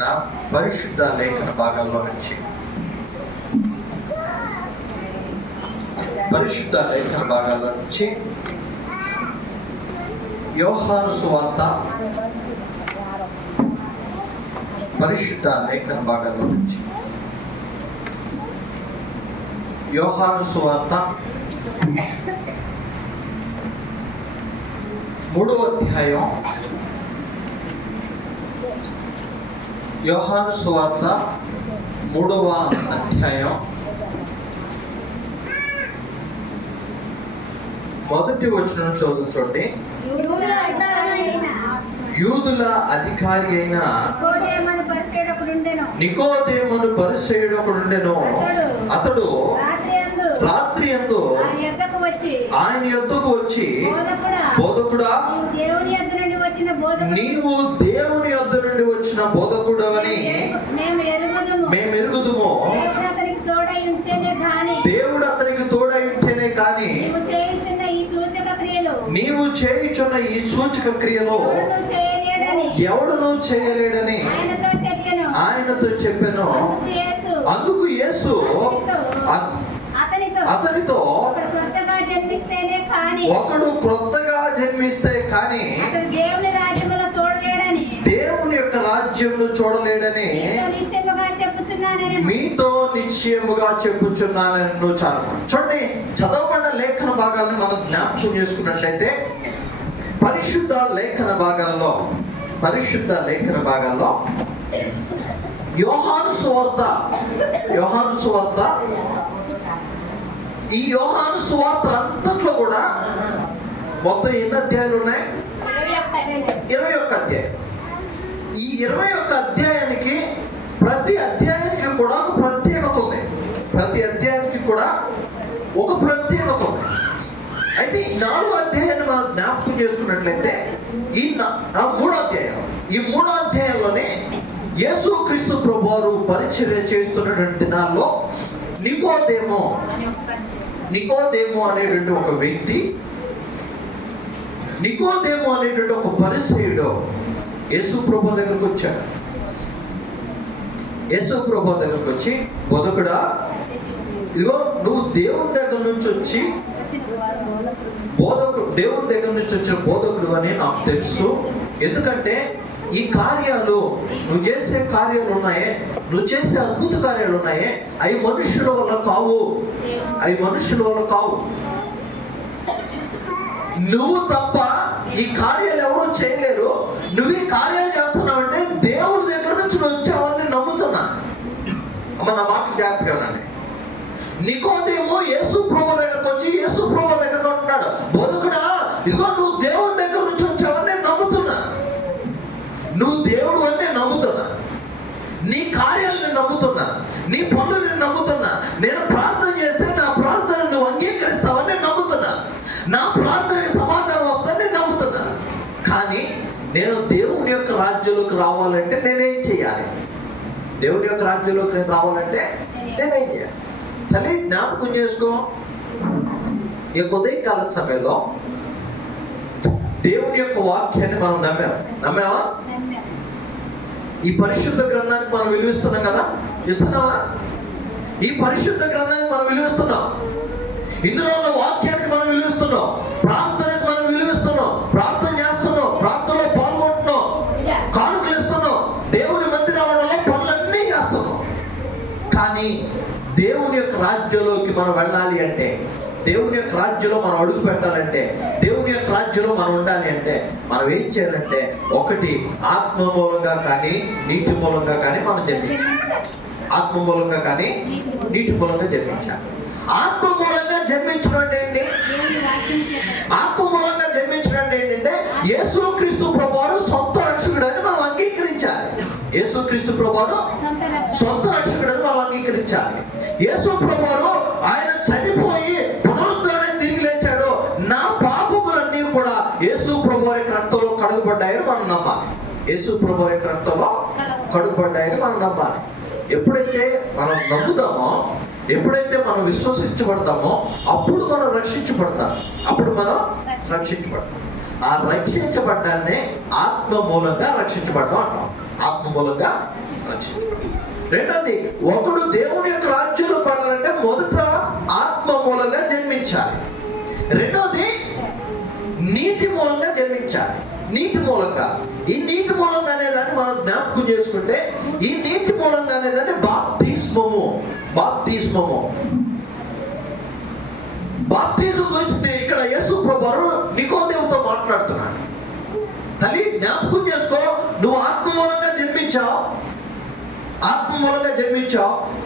ఉన్న పరిశుద్ధ లేఖన భాగాల్లో నుంచి యోహాను సువార్త పరిశుద్ధ లేఖన భాగాల్లో నుంచి యోహాను సువార్త 3వ అధ్యాయం. యోహాను సువార్త 3వ అధ్యాయం మొదటి వచనం చదువుకోండి. యూదుల అధికారి అయిన నికోదేమును పరిసయ్యుడొకడుండెను. అతడు రాత్రి యందు ఆయన యొద్దకు వచ్చి, బోధకుడా, నీవు దేవుని యొద్ద నుండి వచ్చిన బోధకుడు అని మేము ఎరుగుదుము. దేవుడు అతనికి తోడై ఉంటేనే కానీ నీవు చేయుచున్న ఈ సూచక క్రియలో ఎవడును చేయలేడని ఆయనతో చెప్పెను. అందుకు యేసు అతనితో, ఒకడు క్రొత్తగా జన్మిస్తే కానీ దేవుని యొక్క రాజ్యంలో చూడలేడని మీతో నిశ్చయముగా చెప్పుచున్నానని. నువ్వు చూడండి, చదవబడిన లేఖన భాగాలను మనం జ్ఞాపకం చేసుకున్నట్లయితే పరిశుద్ధ లేఖన భాగాల్లో యోహాను సువార్త ఈ యోహాను సువార్తలంతట్లో కూడా మొత్తం ఎన్ని అధ్యాయాలు ఉన్నాయి? 21 అధ్యాయం. ఈ 21 అధ్యాయానికి ప్రతి అధ్యాయానికి కూడా ఒక ప్రత్యేకత ఉంది. అయితే ఈ 4 అధ్యాయాన్ని మనం జ్ఞాపకం చేసుకున్నట్లయితే ఈ 3వ అధ్యాయంలోనే యేసుక్రీస్తు ప్రభువారు పరిచర్య చేస్తున్నటువంటి దినాల్లో నికోదేము అనేటువంటి ఒక వ్యక్తి, నికోదేము అనేటువంటి ఒక పరిసయ్యుడు యేసు ప్రభు దగ్గరకు వచ్చాడు. యేసు ప్రభు దగ్గరకు వచ్చి, బోధకుడా, ఇదిగో నువ్వు దేవుని దగ్గర నుంచి వచ్చిన బోధకుడు అని నాకు తెలుసు. ఎందుకంటే ఈ కార్యాలు, నువ్వు చేసే కార్యాలు ఉన్నాయే, నువ్వు చేసే అద్భుత కార్యాలు ఉన్నాయే, అవి మనుషుల వల్ల కావు. నువ్వు తప్ప ఈ కార్యాలు ఎవరు చేయలేరు. నువ్వు ఈ కార్యాలు చేస్తున్నావు అంటే దేవుడి దగ్గర నుంచి నువ్వు వచ్చావని నమ్ముతున్నా. అమ్మ, నా మాటలు జాగ్రత్తగా ఉండండి. నికోదేము యేసు ప్రభు దగ్గరకు వచ్చి యేసు ప్రభు దగ్గర ఉంటున్నాడు. బోధకుడా, ఇదిగో నువ్వు దేవుడి దగ్గర నుంచి వచ్చావని నేను నమ్ముతున్నా. నువ్వు దేవుడు అని నేను నమ్ముతున్నా. నీ కార్యాలను నమ్ముతున్నా, నీ పనులను నమ్ముతున్నా. నేను ప్రార్థన చేస్తే నా ప్రార్థన నువ్వు అంగీకరిస్తావని నేను నమ్ముతున్నా. నా ప్రార్థనకి సమాధానం వస్తుందని నేను నమ్ముతున్నా. కానీ నేను దేవుని యొక్క రాజ్యంలోకి రావాలంటే నేనేం చేయాలి? దేవుని యొక్క రాజ్యంలోకి నేను రావాలంటే నేనేం చేయాలి? తల్లి, జ్ఞాపకం చేసుకో. ఈ ఉదయకాల సమయంలో దేవుని యొక్క వాక్యాన్ని మనం నమ్మావా? ఈ పరిశుద్ధ గ్రంథానికి మనం విలువిస్తున్నాం కదా, ఇస్తున్నావా? ఈ పరిశుద్ధ గ్రంథానికి మనం విలువిస్తున్నాం. ఇందులో ఉన్న వాక్యానికి మనం విలువిస్తున్నాం. ప్రార్థనకు మనం విలువిస్తున్నాం. ప్రార్థన చేస్తున్నాం, ప్రార్థనలో పాల్గొంటున్నాం, కానుకలు ఇస్తున్నాం, దేవుని మందిరంలో పనులన్నీ చేస్తున్నాం. కానీ దేవుని యొక్క రాజ్యంలోకి మనం వెళ్ళాలి అంటే, దేవుని యొక్క రాజ్యంలో మనం అడుగు పెట్టాలంటే, దేవుని యొక్క రాజ్యంలో మనం ఉండాలి అంటే మనం ఏం చేయాలంటే, ఒకటి ఆత్మ మూలంగా కానీ నీటి మూలంగా కానీ మనం జన్మించాలి. ఆత్మ మూలంగా కానీ నీటి మూలంగా జన్మించాలి. ఆత్మ మూలంగా జన్మించడం అంటే ఏంటి? ఏంటంటే యేసుక్రీస్తు ప్రభువారు సొంత రక్షకుడని మనం అంగీకరించాలి. యేసుక్రీస్తు ప్రభువారు సొంత రక్షకుడని మనం అంగీకరించాలి. యేసు ప్రభువారు ఆయన చనిపోయి పునరుద్ధరణ తిరిగి లేచాడు. నా పాపములన్నీ కూడా యేసు ప్రభువారి రక్తంలో కడుగుపడ్డాయని మనం నమ్మాలి. యేసు ప్రభువారి రక్తంలో కడుగుపడ్డాయని మనం నమ్మాలి. ఎప్పుడైతే మనం నమ్ముతామో, ఎప్పుడైతే మనం విశ్వసించబడతామో అప్పుడు మనం రక్షించబడతాం. ఆ రక్షించబడ్డాన్ని ఆత్మ మూలంగా రక్షించబడ్డాం అంటాం. ఆత్మ మూలంగా వచ్చింది. రెండోది, ఒకడు దేవుని యొక్క రాజ్యంలో పడాలంటే మొదట ఆత్మ మూలంగా జన్మించాలి. రెండోది, నీటి మూలంగా జన్మించాలి. నీటి మూలంగా, ఈ నీటి మూలంగా అనేదాన్ని మనం జ్ఞాపకం చేసుకుంటే, ఈ నీటి మూలంగా అనేదాన్ని బాప్తిస్మము. బాప్తిజం గురించి ఇక్కడ యేసు ప్రభువు నికోదేవుతో మాట్లాడుతున్నాడు. తల్లి, జ్ఞాపకం చేసుకో, నువ్వు ఆత్మ మూలంగా జన్మించావు.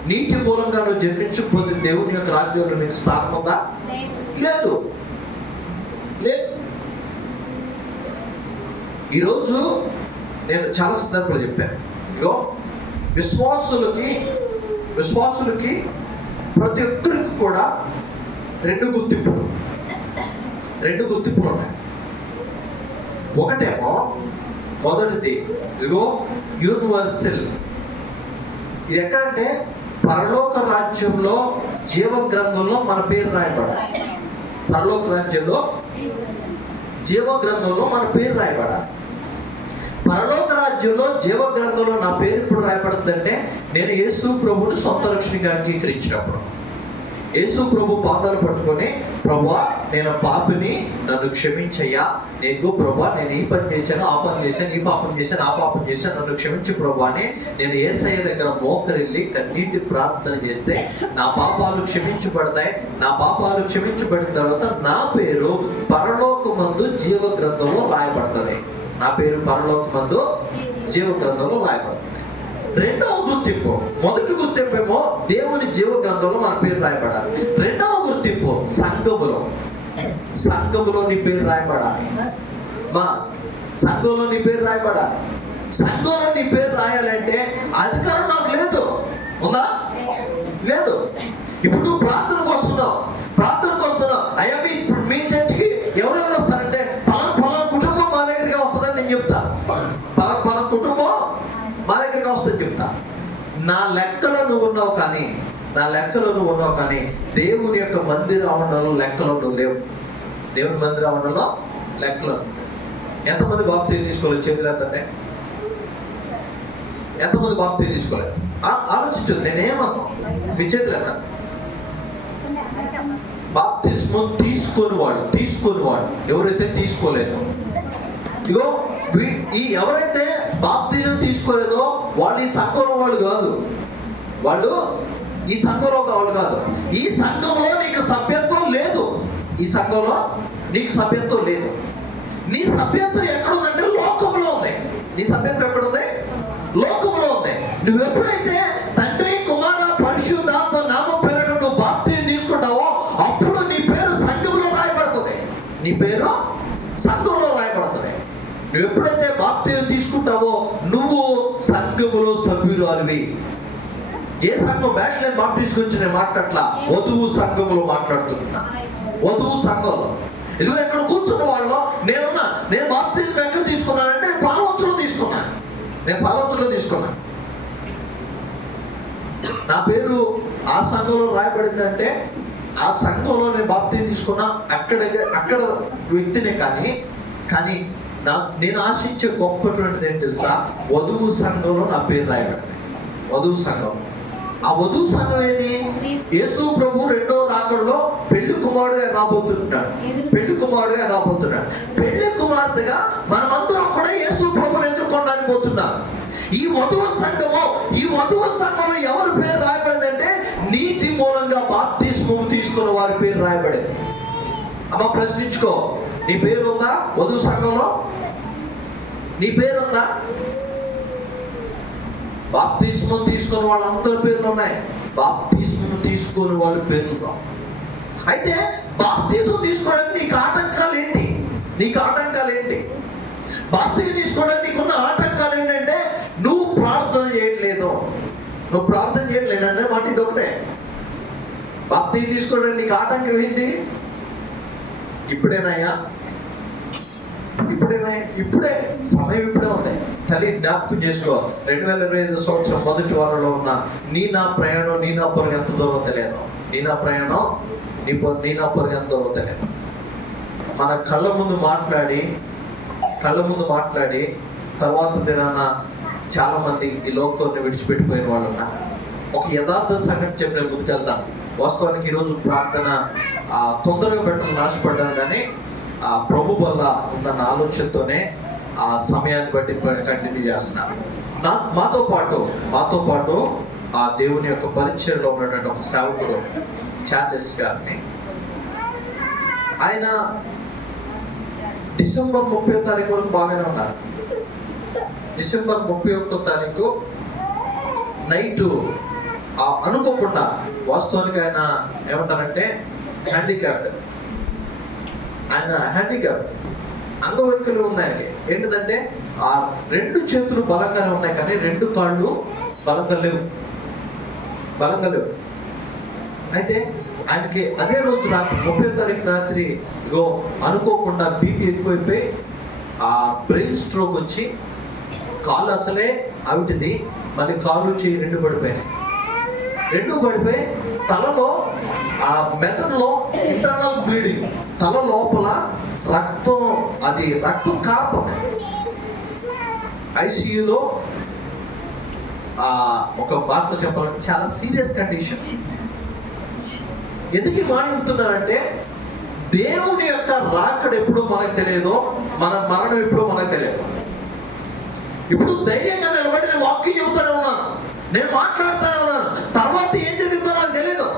నీటి మూలంగా నువ్వు జన్మించకపోతే దేవుని యొక్క రాజ్యంలో నీకు స్థానం ఉందా? లేదు. ఈరోజు నేను చాలా సందర్భాలు చెప్పాను. ఇగో, విశ్వాసులకి ప్రతి ఒక్కరికి కూడా రెండు గుర్తింపులు ఉన్నాయి. ఒకటేమో, మొదటిది ఇగో యూనివర్సల్. ఇది ఎక్కడంటే పరలోక రాజ్యంలో జీవ గ్రంథంలో మన పేరు రాయబడాలి. పరలోక రాజ్యంలో జీవ గ్రంథంలో మన పేరు రాయబడాలి. పరలోక రాజ్యంలో జీవ గ్రంథంలో నా పేరు ఇప్పుడు రాయబడుతుందంటే నేను యేసు ప్రభువుని సొంత రక్షణగా అంగీకరించినప్పుడు, యేసు ప్రభు పాదాలు పట్టుకొని, ప్రభువా నేను పాపిని, నన్ను క్షమించయ్యా, నీకు ప్రభువా నేను ఈ పని చేశాను, ఆ పని చేశాను, ఈ పాపం చేశాను, ఆ పాపం చేశాను, నన్ను క్షమించు ప్రభువా అని నేను యేసయ్య దగ్గర మోకరిల్లి కన్నీటి ప్రార్థన చేస్తే నా పాపాలు క్షమించబడతాయి. నా పాపాలు క్షమించబడిన తర్వాత నా పేరు పరలోకమందు జీవ గ్రంథంలో రాయబడుతుంది. నా పేరు పరలోకమందు జీవ గ్రంథంలో రాయబడుతుంది. రెండవ గుర్తింపు, మొదటి గుర్తింపు ఏమో దేవుని జీవ గ్రంథంలో మన పేరు రాయబడాలి. రెండవ గుర్తింపు సంఘములో నీ పేరు రాయబడాలి. సంఘంలో నీ పేరు రాయబడాలి. సంఘంలో నీ పేరు రాయాలంటే అధికారం నాకు లేదు. ఉందా? లేదు. ఇప్పుడు నువ్వు ప్రార్థనకు వస్తున్నావు. అయ్యా మీ చర్చికి ఎవరెవరు వస్తారంటే పలానా కుటుంబం మా దగ్గరికి వస్తుందని నేను చెప్తా. పలానా కుటుంబం మా దగ్గరికి వస్తుందని చెప్తా. నా లెక్కలో నువ్వు ఉన్నావు కానీ దేవుని యొక్క మందిర ఆవరణలో లెక్కలో నువ్వు లేవు. దేవుని మందిర ఆవరణలో లెక్కలో ఎంతమంది బాప్తీసం తీసుకోలేదు? చేతులు ఎత్తండి. ఎంతమంది బాప్తీసం తీసుకోలేదు? ఆలోచించదు. నేనేమన్నా మీ చేతులు ఎత్తండి. బాప్తిస్మం తీసుకొని వాడు ఎవరైతే తీసుకోలేదో, ఇగో ఎవరైతే బాప్తిజం తీసుకోలేదో వాళ్ళు ఈ సంఘంలో వాళ్ళు కాదు. ఈ సంఘంలో వాళ్ళు కాదు. ఈ సంఘంలో నీకు సభ్యత్వం లేదు. నీ సభ్యత్వం ఎక్కడుందంటే లోకంలో ఉంది. లోకంలో ఉంది. నువ్వు ఎప్పుడైతే తండ్రి, కుమార, పరిశుద్ధాత్మ నామం పేరిట నువ్వు బాప్తిజం తీసుకుంటావో అప్పుడు నీ పేరు సంఘంలో రాయబడుతుంది. నువ్వు ఎప్పుడైతే బాప్తిజం తీసుకుంటావో నువ్వు సంఘములో సభ్యురాలివి. ఏ సంఘం? బ్యాటిలైన్ బాప్టిస్ట్ గురించి నేను మాట్లాడట్లా, వధువు సంఘములో మాట్లాడుతున్నా. వధువు సంఘంలో ఇదిగో ఎక్కడ కూర్చున్న వాళ్ళు నేను బాప్తిజం ఎక్కడ తీసుకున్నానంటే నేను పాలవంచలో తీసుకున్నా. నా పేరు ఆ సంఘంలో రాయబడిందంటే ఆ సంఘంలో నేను బాప్తిజం తీసుకున్నా. అక్కడ వ్యక్తినే కానీ నేను ఆశించే గొప్పటువంటిది ఏంటి తెలుసా? వధువు సంఘంలో నా పేరు రాయబడింది. వధువు సంఘం. ఆ వధువు సంఘం ఏది? యేసు ప్రభు రెండో రాకడలో పెళ్లి కుమారుడుగా రాబోతున్నాడు. పెళ్లి కుమార్తెగా మనమందరం కూడా యేసు ప్రభుని ఎదుర్కొనడానికి పోతున్నాం. ఈ వధువు సంఘంలో ఎవరి పేరు రాయబడిందంటే నీటి మూలంగా బాప్తిస్మం తీసుకున్న వారి పేరు రాయబడింది. అమ్మ ప్రశ్నించుకో, నీ పేరు ఉందా? వధువు సంఘంలో నీ పేరుందా? బాప్తిస్మం తీసుకున్న వాళ్ళందరి పేర్లు ఉన్నాయి. బాప్తిస్మం తీసుకుని వాళ్ళ పేర్లు రావు. అయితే బాప్తిజం తీసుకోవడానికి నీకు ఆటంకాలు ఏంటి? బాప్తిజం తీసుకోవడానికి నీకున్న ఆటంకాలు ఏంటంటే నువ్వు ప్రార్థన చేయట్లేదు అనే మాట ఇది ఒకటే. బాప్తిజం తీసుకోవడానికి నీకు ఆటంకం ఏంటి? ఇప్పుడే సమయం ఇప్పుడే ఉంది. తల్లి జ్ఞాపకం చేసుకో, 2025 సంవత్సరం మొదటి వారంలో ఉన్న నా ప్రయాణం నీ నా పొరుగు ఎంత దూరం తెలియదు. మన కళ్ళ ముందు మాట్లాడి తర్వాత చాలా మంది ఈ లోకాన్ని విడిచిపెట్టిపోయిన వాళ్ళు ఉన్నారు. ఒక యథార్థ సంఘటన చెప్పిన ముందుకెళ్తాను. వాస్తవానికి ఈరోజు ప్రార్థన తొందరగా పెట్టాలని ఆశపడ్డాను, కానీ ప్రభు వల్ల ఉందన్న ఆలోచనతోనే ఆ సమయాన్ని బట్టి కంటిన్యూ చేస్తున్నాను. మాతో పాటు ఆ దేవుని యొక్క పరిచయంలో ఉన్నటువంటి ఒక సేవకుడు చార్లెస్ గారిని, ఆయన డిసెంబర్ 30వ తారీఖు వరకు బాగానే ఉన్నారు. డిసెంబర్ 31వ తారీఖు నైటు అనుకోకుండా, వాస్తవానికి ఆయన ఏమంటారంటే హ్యాండిక్యాప్డ్, ఆయన హ్యాండిక్యాప్డ్, అంగవైకల్యం ఉంది ఆయనకి. ఏంటిదంటే ఆ 2 చేతులు బలంగానే ఉన్నాయి, కానీ 2 కాళ్ళు బలంగా లేవు. అయితే ఆయనకి అదే రోజు రాత్రి 30వ తారీఖు రాత్రి అనుకోకుండా బీపీ ఎక్కువైపోయి ఆ బ్రెయిన్ స్ట్రోక్ వచ్చి కాళ్ళు అసలే అవిటిది, మళ్ళీ కాళ్ళు చేయి 2 పడిపోయి తలలో ఆ మెదడులో ఇంటర్నల్ బ్లీడింగ్, తల లోపల రక్తం కారుతుంది. ఐసీయూలో ఒక మాటలో చెప్పాలంటే చాలా సీరియస్ కండిషన్. ఎందుకు మాట్లాడుతున్నారంటే దేవుని యొక్క రాకడ ఎప్పుడో మనకు తెలియదు, మన మరణం ఎప్పుడో మనకు తెలియదు. ఇప్పుడు ధైర్యంగా నిలబడి నేను వాక్యం చెబుతూనే ఉన్నాను, నేను మాట్లాడుతూనే ఉన్నాను. తర్వాత ఏం జరిగిందో నాకు తెలియదు,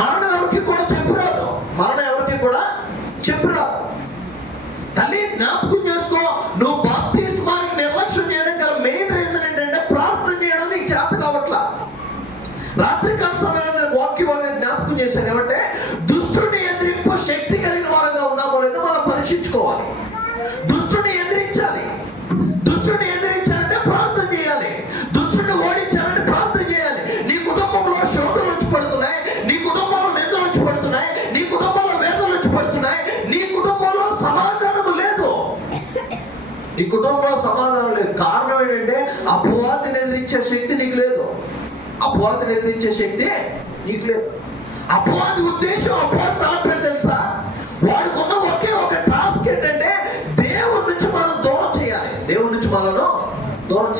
మరణం ఎవరికి కూడా చెప్పురాదు. తల్లి జ్ఞాపకం చేసుకో, నువ్వు బాప్తిస్మానికి నిర్లక్ష్యం చేయడం గల మెయిన్ రీజన్ ఏంటంటే ప్రార్థన చేయడం నీకు చేత కావట్లా. రాత్రికాల సమయంలో వాక్యం జ్ఞాపకం చేశాను ఏమంటే, దుష్టుని ఎదిరింప శక్తి కలిగిన వారంగా ఉన్నామో లేదో మనం పరీక్షించుకోవాలి. దుష్టుని ఎదిరించాలంటే ప్రార్థన చేయాలి. దుష్టుని ఓడించాలంటే ప్రార్థన చేయాలి. నీ కుటుంబంలో శోధనలు వచ్చి పడుతున్నాయి, నీ కుటుంబంలో నిందలు వచ్చి పడుతున్నాయి, నీ కుటుంబంలో వేదనలు వచ్చి పడుతున్నాయి, నీ కుటుంబంలో సమాధానం లేదు. కారణం ఏంటంటే అపవాదిని ఎదిరించే శక్తి నీకు లేదు. అపవాది ఉద్దేశం, అపవాది తలపెట్టి తెలుసా? వాడుకున్న ఒకే ఒక టాస్క్ ఏంటంటే దేవుడి నుంచి మనం దూరం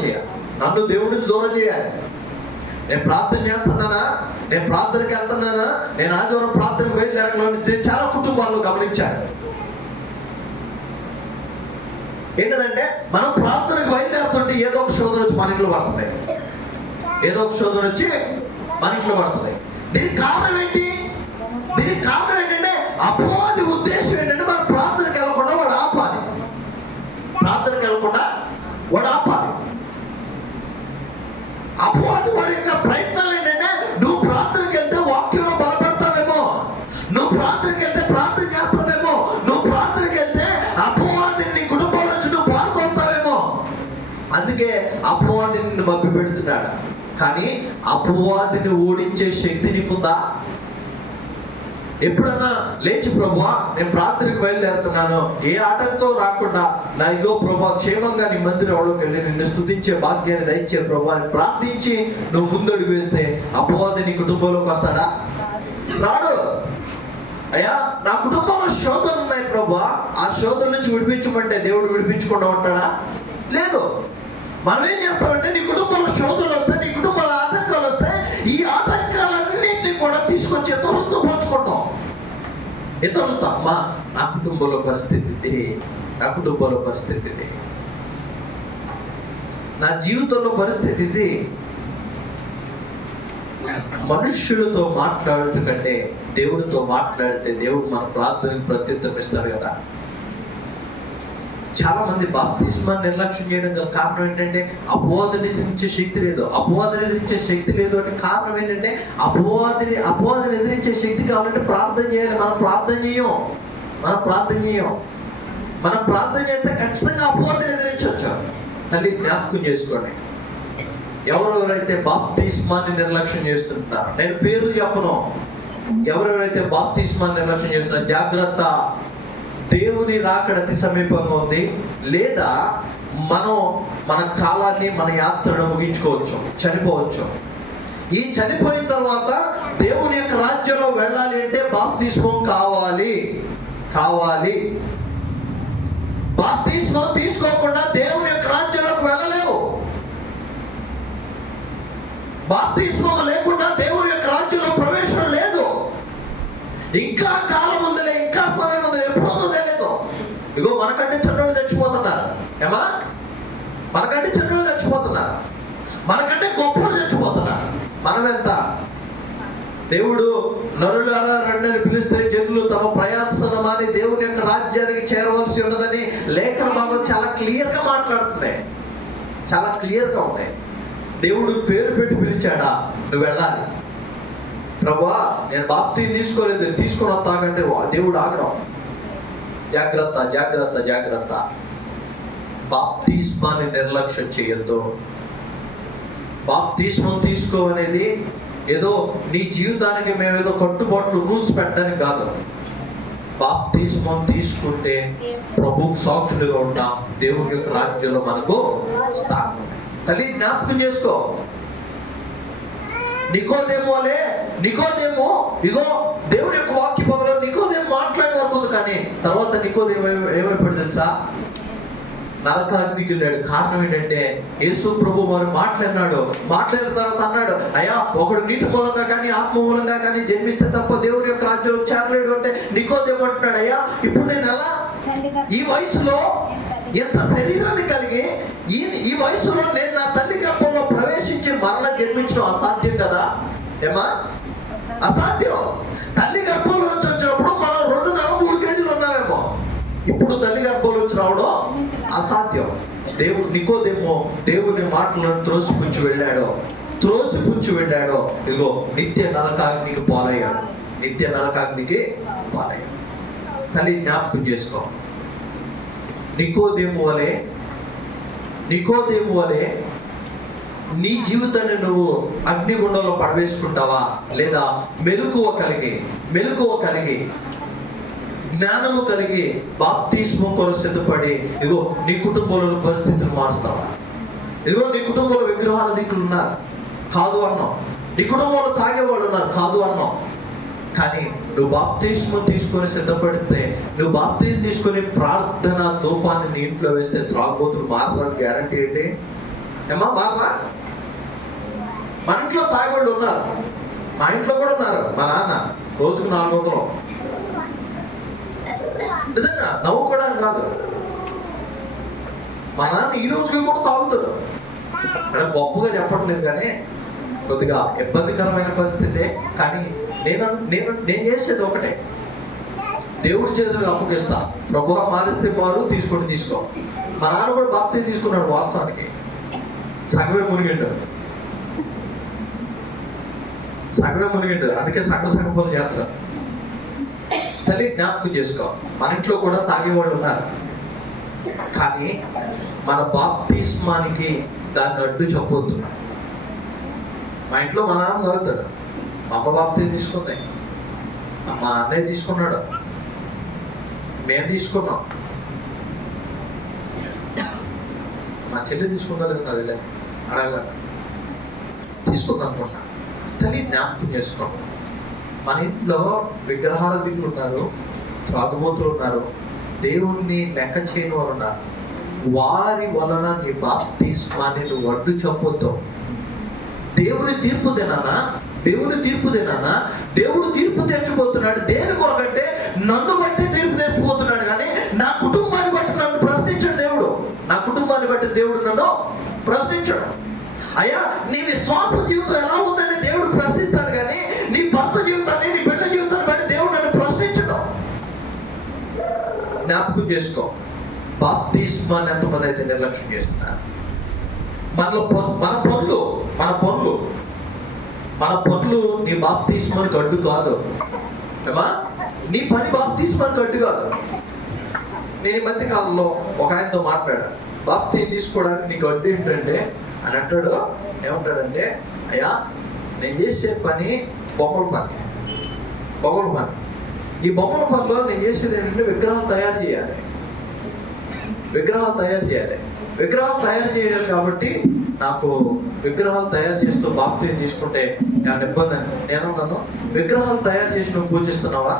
చేయాలి. నన్ను దేవుడి నుంచి దూరం చేయాలి. నేను ప్రార్థన చేస్తున్నానా, నేను ప్రార్థనకి వెళ్తున్నానా, నేను ఆదివారం ప్రార్థనకు బయలుదేరడంలో చాలా కుటుంబాల్లో గమనించాను. ఏంటంటే మనం ప్రార్థనకు బయలుదేరుతుంటే ఏదో ఒక శోధన వచ్చి మన ఇంట్లో పడుతుంది. దీనికి కారణం ఏంటంటే అపవాది ఉద్దేశం ఏంటంటే మనం ప్రార్థనకి వెళ్ళకుండా వాడు ఆపాలి. అపవాది వాడి యొక్క ప్రయత్నాలు ఏంటంటే, నువ్వు ప్రార్థనకి వెళ్తే వాక్యంలో బలపడతావేమో, నువ్వు ప్రార్థనకి వెళ్తే ప్రార్థన చేస్తావేమో, నువ్వు ప్రార్థనకి వెళ్తే అపవాదిని నీ కుటుంబంలో నువ్వు పాల్గొతావేమో. అందుకే అపవాదిని నిన్ను మభ్య పెడుతున్నాడు. కానీ అపవాదిని ఓడించే శక్తి నీకుందా? ఎప్పుడన్నా లేచి ప్రభువా నేను ప్రార్థనకు బయలుదేరుతున్నాను, ఏ ఆటంకం రాకుండా నా ప్రభువా క్షేమంగా నీ మందిరంలోకి వెళ్ళి నిన్ను స్తుతించే భాగ్యాన్ని దయచే ప్రభువా అని ప్రార్థించి నువ్వు ముందడుగు వేస్తే అపవాది నీ కుటుంబంలోకి వస్తాడా? రాడు. అయ్యా నా కుటుంబంలో శోధనలు ఉన్నాయి ప్రభువా, ఆ శోధన నుంచి విడిపించమంటే దేవుడు విడిపించకుండా ఉంటాడా? లేదు. మనం ఏం చేస్తామంటే, నీ కుటుంబంలో శోధనలు వస్తాయి, నీ కుటుంబంలో ఆటంకాలు వస్తాయి, ఈ ఆటంకాలన్నింటినీ కూడా తీసుకొచ్చి ఇతరులతో పంచుకుంటాం. అమ్మా నా కుటుంబంలో పరిస్థితి ఇది, నా జీవితంలో పరిస్థితి ఇది. మనుష్యులతో మాట్లాడటం కంటే దేవుడితో మాట్లాడితే దేవుడు మన ప్రార్థనకు ప్రత్యుత్తరం ఇస్తాడు కదా. చాలా మంది బాప్తిస్మాన్ని నిర్లక్ష్యం చేయడం గల కారణం ఏంటంటే అపవాదిని ఎదిరించే శక్తి లేదు. అంటే కారణం ఏంటంటే అపవాదిని ఎదిరించే శక్తి కావాలంటే ప్రార్థన చేయాలి. మనం ప్రార్థన చేస్తే ఖచ్చితంగా అపవాదిని ఎదిరించవచ్చు. తల్లి జ్ఞాపకం చేసుకోండి, ఎవరెవరైతే బాప్తిస్మాన్ని నిర్లక్ష్యం చేస్తుంటారో, నేను పేర్లు చెప్పను, ఎవరెవరైతే బాప్తిస్మాన్ని నిర్లక్ష్యం చేస్తున్నారో జాగ్రత్త. దేవుని రాకడ అతి సమీపంగా ఉంది. లేదా మనం మన కాలాన్ని, మన యాత్రను ముగించుకోవచ్చు, చనిపోవచ్చు. ఈ చనిపోయిన తర్వాత దేవుని యొక్క రాజ్యంలో వెళ్ళాలి అంటే బాప్తిస్మం కావాలి. బాప్తిస్మం తీసుకోకుండా దేవుని యొక్క రాజ్యంలోకి వెళ్ళలేవు. బాప్తిస్మం లేకుండా దేవుని యొక్క రాజ్యంలో ప్రవేశం లేదు. ఇంకా కాలం ఉందిలే, ఇంకా సమయం ఉందిలే, ఎప్పుడో తెలియదు. ఇగో మనకంటే చిన్నోళ్ళు చచ్చిపోతున్నారు. ఏమా? మనకంటే చిన్నోళ్ళు చచ్చిపోతున్నారు, మనకంటే గొప్పలు చచ్చిపోతున్నారు. మనం ఎంత? దేవుడు నరులారా రండి అని పిలిస్తే జనులు తమ ప్రయాసన మాని దేవుని యొక్క రాజ్యానికి చేరవలసి ఉన్నదని లేఖన భాగం చాలా క్లియర్గా మాట్లాడుతుంది, చాలా క్లియర్గా ఉంది. దేవుడు పేరు పెట్టి పిలిచాడా, నువ్వు వెళ్ళాలి. ప్రభువా నేను బాప్తీసం తీసుకోలేదు, తీసుకొని వస్తాకంటే దేవుడు ఆగడం. జాగ్రత్త జాగ్రత్త జాగ్రత్త. బాప్తిస్మాన్ని నిర్లక్ష్యం చేయొద్దు. బాప్తిస్మం తీసుకోవనేది ఏదో నీ జీవితానికి మేము ఏదో కట్టుబాట్లు రూల్స్ పెట్టడానికి కాదు. బాప్తిస్మం తీసుకుంటే ప్రభువుకు సాక్షులుగా ఉంటాం, దేవుని యొక్క రాజ్యంలో మనకు స్థానం. తల్లి జ్ఞాపకం చేసుకో. నికోదేమో ఇగో దేవుడి యొక్క వాక్య పగలో నికోదేమో మాట్లాడే వరకు ఉంది, కానీ తర్వాత నికోదేమో ఏమైపోయింది తెలుసా? నరకాగ్నికి వెళ్ళాడు. కారణం ఏంటంటే యేసు ప్రభు వారు మాట్లాడిన తర్వాత అన్నాడు, అయ్యా ఒకడు నీటి మూలంగా కానీ ఆత్మ మూలంగా కానీ జన్మిస్తే తప్ప దేవుడి యొక్క రాజ్యంలో చేరలేడు అంటే నికోదేమో అంటున్నాడు, అయ్యా ఇప్పుడు నేను ఎలా ఈ వయసులో ఎంత శరీరాన్ని కలిగి ఈ వయసులో నేను నా తల్లి గర్భంలో ప్రవేశించి మరలా జన్మించడం అసాధ్యం కదా? ఏమా? అసాధ్యం. తల్లి గర్భంలో వచ్చినప్పుడు మనం 2-3 కేజీలు ఉన్నామేమో. ఇప్పుడు తల్లి గర్భంలో వచ్చి రావడం అసాధ్యం. నికోదేమో దేవుని మాటలను త్రోసిపుచ్చి వెళ్ళాడో ఇదిగో నిత్య నరకాగ్నికి పాలయ్యాడు. తల్లి జ్ఞాపకం చేసుకో. నికోదేము వలె నీ జీవితాన్ని నువ్వు అగ్నిగుండంలో పడవేసుకుంటావా, లేదా మెలకువ కలిగి జ్ఞానము కలిగి బాప్తిస్మం కొరకు సిద్ధపడి ఇదిగో నీ కుటుంబంలో పరిస్థితులు మారుస్తావా? ఇదిగో నీ కుటుంబంలో విగ్రహారాధికులు ఉన్నారు, కాదు అన్నాం. నీ కుటుంబంలో తాగేవాళ్ళు ఉన్నారు, కాదు అన్నాం. కానీ నువ్వు బాప్తిస్మం తీసుకొని సిద్ధపడితే, నువ్వు బాప్తిస్మం తీసుకొని ప్రార్థన ధూపాన్ని నీ ఇంట్లో వేస్తే త్రాగుబోతులు మారడానికి గ్యారంటీ ఏంటి? ఏమా మారరా? మన ఇంట్లో తాగేవాళ్ళు ఉన్నారు, మా ఇంట్లో కూడా ఉన్నారు. మా నాన్న రోజుకు 400. నిజంగా నవ్వుకోవడానికి కాదు, మా నాన్న ఈ రోజుకి కూడా తాగుతాడు. అంటే గొప్పగా చెప్పట్లేదు, కానీ కొద్దిగా ఇబ్బందికరమైన పరిస్థితే. కానీ నేను చేసేది ఒకటే, దేవుడి చేతులకు అప్పగిస్తా. ప్రభువా మారిస్తే మారు, తీసుకో. మా నాన్న కూడా బాప్తిస్మం తీసుకున్నాడు. వాస్తవానికి సగమే మునిగిండు, అందుకే సగం పనులు చేస్తాడు. తల్లి జ్ఞాపకం చేసుకో. మన ఇంట్లో కూడా తాగేవాళ్ళు ఉన్నారు, కానీ మన బాప్తిస్మానికి దాన్ని అడ్డు చెప్పొద్దు. మా ఇంట్లో మా నాన్న తాగుతాడు, మా అమ్మ బాప్తిస్మం తీసుకుంది, మా అన్నయ్య తీసుకున్నాడు, మేము తీసుకున్నాం, మా చెల్లి తీసుకున్నది అదిలే అడగ తీసుకుందాం అనుకున్నా. తల్లి జ్ఞాపకం చేసుకో. మన ఇంట్లో విగ్రహారాధికులు ఉన్నారు, త్రాగుబోతులు ఉన్నారు, దేవుణ్ణి లెక్క చేయని వారు ఉన్నారు. వారి వలన నీ బాప్తిస్మాన్ని నువ్వు అడ్డు చెప్పొద్దు. దేవుని తీర్పుదేనా? దేవుడు తీర్పు తెచ్చిపోతున్నాడు. దేని కొరకంటే నన్ను బట్టి తీర్పు తెచ్చిపోతున్నాడు, కానీ నా కుటుంబాన్ని బట్టి నన్ను ప్రశ్నించాడు దేవుడు. నన్ను ప్రశ్నించాడు. అయ్యా నీ విశ్వాస జీవితం ఎలా ఉందని దేవుడు ప్రశ్నిస్తాడు, కానీ నీ భర్త జీవితాన్ని, నీ బిడ్డ జీవితాన్ని బట్టి దేవుడు నన్ను ప్రశ్నించడం. జ్ఞాపకం చేసుకో. బాప్తిస్మాన్ని ఎంతమంది అయితే నిర్లక్ష్యం చేస్తున్నారు. మన పనులు నీ బాప్తిస్మానికి అడ్డు కాదు. ఏమా? నీ పని బాప్తిస్మానికి అడ్డు కాదు. నేను ఈ మధ్య కాలంలో ఒక ఆయనతో మాట్లాడాను. బాప్తిస్మం తీసుకోవడానికి నీకు అడ్డు ఏంటంటే అని అంటాడు. ఏమంటాడంటే, అయ్యా నేను చేసే పని బొమ్మల పని. ఈ బొమ్మల పనిలో నేను చేసేది ఏంటంటే విగ్రహాలు తయారు చేయాలి. విగ్రహాలు తయారు చేయాలి కాబట్టి నాకు విగ్రహాలు తయారు చేస్తూ బాప్తిస్మం తీసుకుంటే నా ఇబ్బంది అని నేనున్నాను. విగ్రహాలు తయారు చేసి నువ్వు పూజిస్తున్నావా?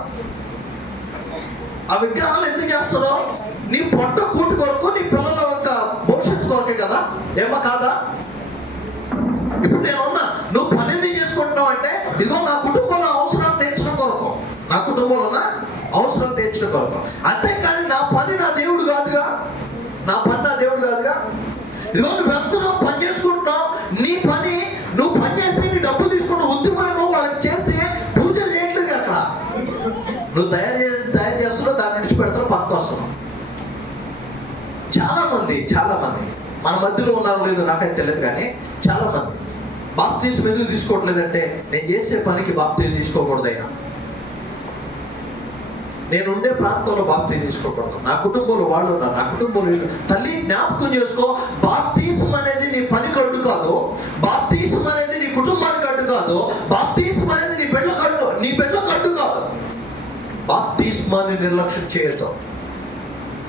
ఆ విగ్రహాలు ఎందుకు చేస్తున్నావు? నీ పొట్ట కూటి కొరకు, నీ పిల్లల యొక్క భవిష్యత్తు కొరకే కదా, ఏమో కాదా? ఇప్పుడు నేనున్నా, నువ్వు పని ఎందుకు చేసుకుంటున్నావు అంటే, ఇదిగో నా కుటుంబంలో అవసరాలు తీర్చడం కొరకు, నా కుటుంబంలో ఉన్న అవసరాలు తీర్చడం కొరకు. అంతే కానీ నా పని నా దేవుడు కాదుగా, నా పని నా దేవుడు కాదుగా. ఇదిగో నువ్వు వెళ్తున్నావు, పని చేసుకుంటున్నావు, నీ పని నువ్వు పని చేసి నీ డబ్బు తీసుకుంటూ ఉద్యమం వాళ్ళకి చేసి పూజలు చేయట్లేదు అక్కడ. నువ్వు తయారు చేస్తున్నావు, దాన్ని విడిచిపెడతావు, పక్కకు వస్తున్నావు. చాలా మంది మన మధ్యలో ఉన్నారో లేదో నాకైతే తెలియదు, కానీ చాలా మంది బాప్తిజం ఎందుకు తీసుకోవట్లేదంటే, నేను చేసే పనికి బాప్తిజం తీసుకోకూడదైనా, నేను ఉండే ప్రాంతంలో బాప్తిజం తీసుకోకూడదు, నా కుటుంబంలో వాళ్ళు ఉన్నారు, నా కుటుంబంలో. తల్లి జ్ఞాపకం చేసుకో, బాప్తిజం అనేది నీ పనికి అడ్డు కాదు, బాప్తిజం అనేది నీ కుటుంబానికి అడ్డు కాదు, బాప్తిజం అనేది నీ బిడ్డలకు అడ్డు కాదు. బాప్తిజమాన్ని నిర్లక్ష్యం చేయొద్దు,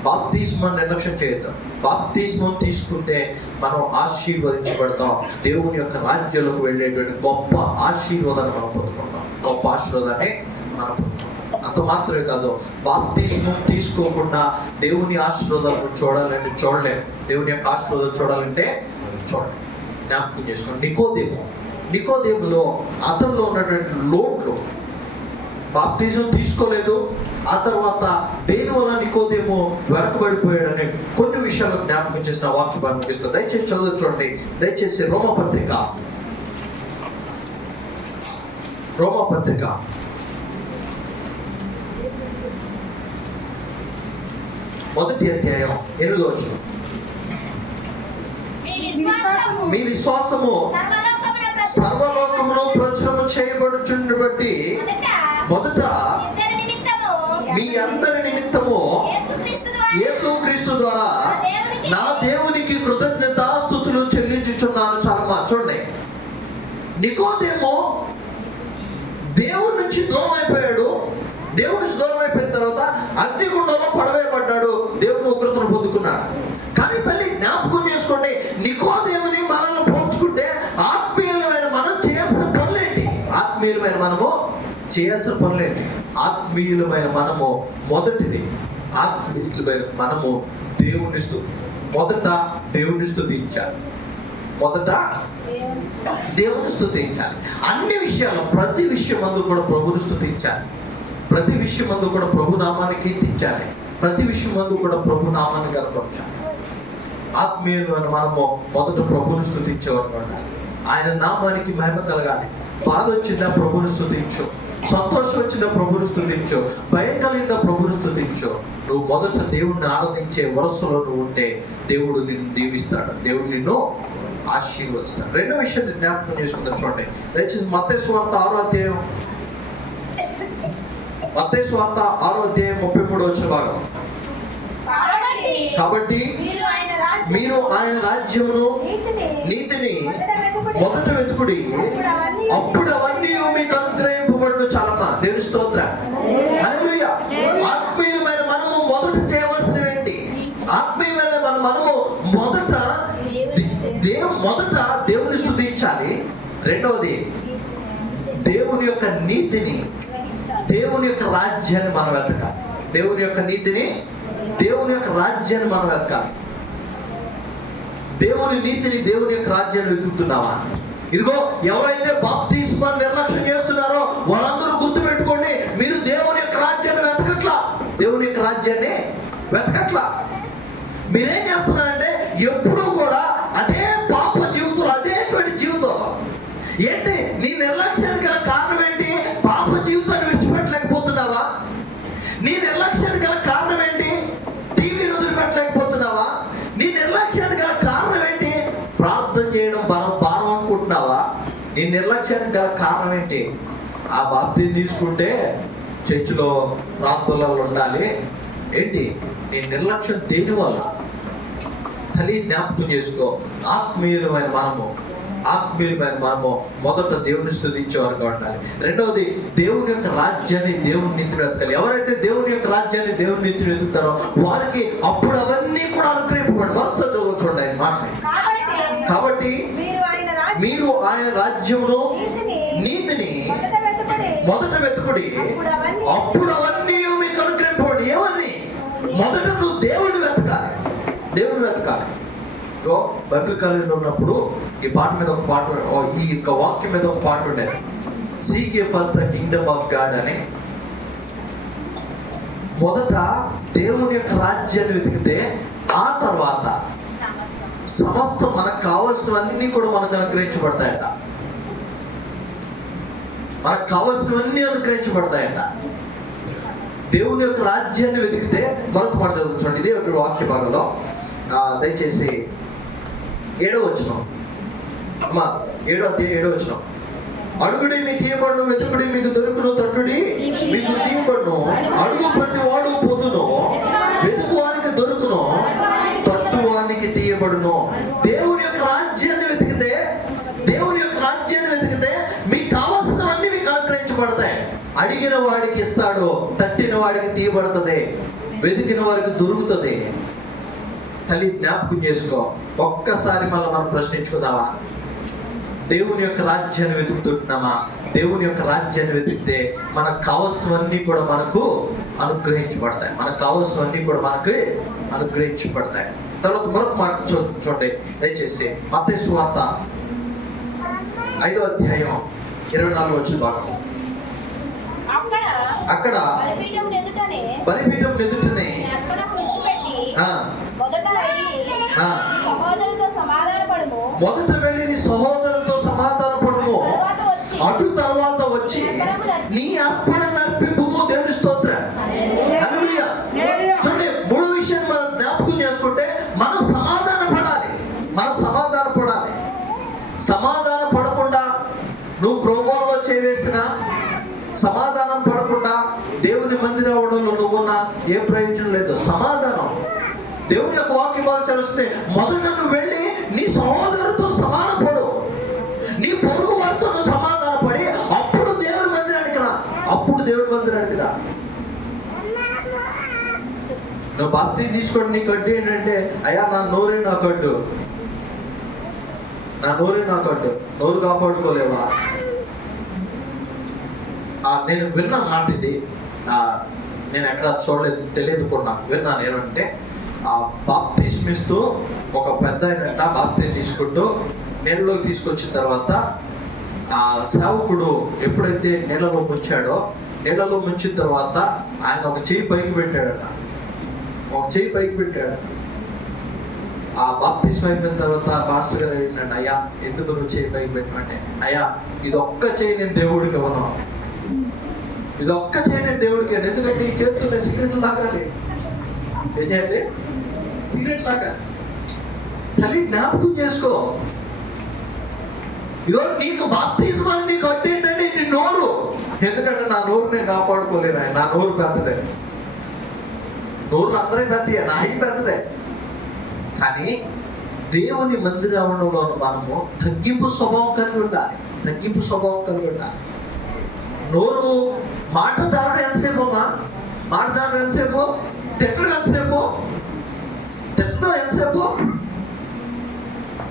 బాప్తిజమాన్ని నిర్లక్ష్యం చేయొద్దు. బాప్తిజమం తీసుకుంటే మనం ఆశీర్వదించబడతాం, దేవుని యొక్క రాజ్యంలోకి వెళ్ళేటువంటి గొప్ప ఆశీర్వాదాన్ని మనం పొందుకుంటాం, గొప్ప ఆశీర్వాదాన్ని మనం పొందుకుంటాం. అంత మాత్రమే కాదు, బాప్తిజమం తీసుకోకుండా దేవుని ఆశీర్వాదాలను చూడాలంటే చూడలేము, దేవుని యొక్క ఆశీర్వాదాలు చూడాలంటే చూడలేము. జ్ఞాపకం చేసుకోండి, నికోదేములో అతనిలో ఉన్నటువంటి లోట్లు, బాప్తిజం తీసుకోలేదు, ఆ తర్వాత దేని వల్ల నికోదేము వెనకబడిపోయాడని కొన్ని విషయాలు జ్ఞాపకం చేసిన వాక్యం అనిపిస్తుంది. దయచేసి చదువు చూడండి, దయచేసి రోమపత్రిక 1వ అధ్యాయం 8వ వచనం. మీ విశ్వాసము సర్వలోకములో ప్రచురము చేయబడుచుండు బట్టి మొదట మీ అందరి నిమిత్తము యేసుక్రీస్తు ద్వారా నా దేవునికి కృతజ్ఞతాస్తుతులు చెల్లించుచున్నాను. చాలా చూడండి, నికోదేము దేవుడి నుంచి దూరం అయిపోయాడు, దేవుడి నుంచి దూరం అయిపోయిన తర్వాత అగ్నిగుండంలో పడవేయబడ్డాడు, దేవుని ఉగ్రతను పొందుకున్నాడు. కానీ తల్లి జ్ఞాపకం చేసుకోండి, నికోదేముని మనల్ని పోల్చుకుంటే ఆత్మీయులమైన మనం చేయాల్సిన పనులేంటి? ఆత్మీయులమైన మనము మొదటిది, ఆత్మీయులమైన మనము మొదట దేవుని స్తుతించాలి, అన్ని విషయాలు, ప్రతి విషయం అందు కూడా ప్రభుని స్తుతించాలి, ప్రతి విషయం అందు కూడా ప్రభు నామాన్ని కీర్తించాలి, ప్రతి విషయం అందు కూడా ప్రభు నామాన్ని కనపరచాలి. ఆత్మీయులమైన మనము మొదట ప్రభుని స్తుతించేవారు ఉండాలి, ఆయన నామానికి మహిమ కలగాలి. బాధ వచ్చిందా ప్రభుని స్తుతించు, సంతోషం వచ్చిందా ప్రభుని స్తుతించు, భయం కలిగిందా ప్రభుని స్తుతించు. నువ్వు మొదట దేవుణ్ణి ఆరాధించే వరసలో నువ్వు ఉంటే దేవుడు నిన్ను దీవిస్తాడు, దేవుడు నిన్ను ఆశీర్వదిస్తాడు. రెండో విషయాన్ని జ్ఞాపకం చేసుకుంటారు చూడండి, దయచేసి మత్తయి సువార్త 6వ అధ్యాయం 33వ వచన భాగం. కాబట్టి మీరు ఆయన రాజ్యమును నీతిని మొదట వెతుకుడి, అప్పుడు అవన్నీ మీకు అనుగ్రహింపబడును. చాలమ్మా, దేవుని స్తోత్రం, హల్లెలూయా. ఆత్మీయమైన మనము మొదట చేయవలసినవి ఏంటి? ఆత్మీయమైన మనము మొదట దేవుని స్తుతించాలి. రెండవది దేవుని యొక్క నీతిని, దేవుని యొక్క రాజ్యాన్ని మనం వెతకాలి. దేవుని యొక్క నీతిని, దేవుని యొక్క రాజ్యాన్ని మనం వెతకాలి. దేవుని నీతిని, దేవుని యొక్క రాజ్యాన్ని వెతుకుతున్నావా? ఇదిగో, ఎవరైతే బాప్తిస్మాన్ని నిర్లక్ష్యం చేస్తున్నారో వాళ్ళందరూ గుర్తుపెట్టుకోండి, మీరు దేవుని యొక్క రాజ్యాన్ని వెతకట్లా, దేవుని యొక్క రాజ్యాన్ని వెతకట్లా. మీరేం చేస్తున్నారంటే ఎప్పుడూ కూడా అదే పాప జీవితం, అదేటువంటి జీవితం. ఏంటి నీ నిర్లక్ష్యానికి గల కారణం ఏంటి? పాప జీవితాన్ని విడిచిపెట్టలేకపోతున్నావా? నీ నిర్లక్ష్యానికి గల కారణం ఏంటి? టీవీని వదిలిపెట్టలేకపోతున్నావా? నీ నిర్లక్ష్యానికి గల కారణం ఏంటి? ప్రార్థన చేయడం భారం అనుకుంటున్నావా? నీ నిర్లక్ష్యానికి గల కారణం ఏంటి? ఆ బాప్తిజం తీసుకుంటే చర్చిలో ప్రార్థనలలో ఉండాలి ఏంటి? నీ నిర్లక్ష్యం దేని వల్ల? తల్లి జ్ఞాపకం చేసుకో, ఆత్మీయులమైన మనము మొదట దేవుని స్తుతించేవారుగా ఉండాలి. రెండవది దేవుని యొక్క రాజ్యాన్ని, దేవుని నీతిని వెతకాలి. ఎవరైతే దేవుని యొక్క రాజ్యాన్ని, దేవుని నీతిని వెతుకుతారో వారికి అప్పుడు అవన్నీ కూడా అనుగ్రహింపబడి. వరుస చూడండి ఆయన మాట. కాబట్టి మీరు ఆయన రాజ్యమును నీతిని మొదట వెతుకుడి, అప్పుడు అవన్నీ మీకు అనుగ్రహింపబడి. ఏమని? మొదట నువ్వు దేవుడిని వెతకాలి. బైబిల్ కాలేజీలో ఉన్నప్పుడు ఈ పాట మీద ఒక పాట, ఈ యొక్క వాక్యం మీద ఒక పాట ఉండేది, seek ye first the kingdom of God అని. మొదట దేవుని యొక్క రాజ్యాన్ని వెతికితే ఆ తర్వాత సమస్త మనకు కావలసినవన్నీ కూడా మనకు అనుగ్రహించబడతాయట. దేవుని యొక్క రాజ్యాన్ని వెతికితే మరొక మాట చదువుతుంది. ఇదే ఒక వాక్య భాగంలో దయచేసి 7వ వచనం అమ్మా, 7వ వచనం. అడుగుడి మీకు తీయబడును, వెతుకుడి మీకు దొరుకును, తట్టుడి మీకు తీయబడును, అడుగు ప్రతి వాడు పొందును, వెతుకు వానికి దొరుకును, తట్టు వానికి తీయబడును. దేవుని యొక్క రాజ్యాన్ని వెతికితే మీకు కావాల్సినవన్నీ మీకు అనుగ్రహించబడతాయి. అడిగిన వాడికి ఇస్తాడు, తట్టిన వాడికి తీయబడుతుంది, వెతికిన వారికి దొరుకుతుంది. తల్లి జ్ఞాపకం చేసుకో, ఒక్కసారి మళ్ళీ మనం ప్రశ్నించుకుందామా? దేవుని యొక్క రాజ్యాన్ని వెతుకుతున్నామా? దేవుని యొక్క రాజ్యాన్ని వెతికితే మనకు కావలసినవన్నీ కూడా మనకు అనుగ్రహించబడతాయి. తర్వాత మరొక మాట చూడండి దయచేసి. మత్తయి సువార్త 5వ అధ్యాయం 24వ వచనం భాగం. అక్కడ బలిపీఠం ఎదుటనే మొదట వెళ్ళి నీ సహోదరులతో సమాధానపడము, అటు తర్వాత వచ్చి నీ అర్పణ నర్పింపుము. దేవుని స్తోత్రం. హల్లెలూయా. చూడండి, 3 విషయాలు మనం జ్ఞాపకం చేసుకుంటే మనం సమాధాన పడాలి. సమాధాన పడకుండా నువ్వు ప్రోమోలో చేవేసిన, సమాధానం పడకుండా దేవుని మందిరంలో నువ్వున్నా ఏ ప్రయోజనం లేదు. సమాధానం దేవుని యొక్క వాక్యం వస్తే మొదట నువ్వు వెళ్ళి నీ సహోదరుతో సమానపడు, నీ పొరుగు వారితో నువ్వు సమాధానపడి అప్పుడు దేవుని మందిరానికి రా. నువ్వు బాప్తీసం తీసుకోండి, నీకు అడ్డు ఏంటంటే, అయ్యా నా నోరే నాకు అడ్డు, నోరు కాపాడుకోలేవా? నేను విన్నా మాట ఇది, నేను ఎక్కడ చూడలేదు, తెలియదు కూడా, విన్నాను. ఏమంటే బాప్తిస్మం ఇస్తూ ఒక పెద్ద అయినట్ట బాప్తిస్మం తీసుకుంటూ నీళ్ళలోకి తీసుకొచ్చిన తర్వాత ఆ సేవకుడు ఎప్పుడైతే నీళ్ళలో ముంచిన తర్వాత ఆయన ఒక చెయ్యి పైకి పెట్టాడట. ఆ బాప్తిస్మం అయిపోయిన తర్వాత పాస్టర్ గారు అడిగినాడు, అయ్యా ఎందుకు నువ్వు చెయ్యి పైకి పెట్టమంటే, అయ్యా ఇది ఒక్క చెయ్యి నేను దేవుడికి ఇవ్వను, ఎందుకంటే ఈ చేతుల్లో సిగరెట్లు లాగాలి. ఏం చేయాలి? సిగరెట్ లాగా. తల్లి జ్ఞాపకం చేసుకో, ఇగో నీకు బాప్తిస్మాన్ని నీకు అడ్డేంటంటే నీ నోరు. ఎందుకంటే నా నోరు నేను కాపాడుకోలేను, నా నోరు పెద్దదే. నోరు అందరూ పెద్దయే, నా ఇది పెద్దదే. కానీ దేవుని మందిరంలో మనము తగ్గింపు స్వభావం కలిగి ఉండాలి. నోరు మాట జారడం ఎంతసేపు అమ్మా? తిట్టడం ఎంతసేపు?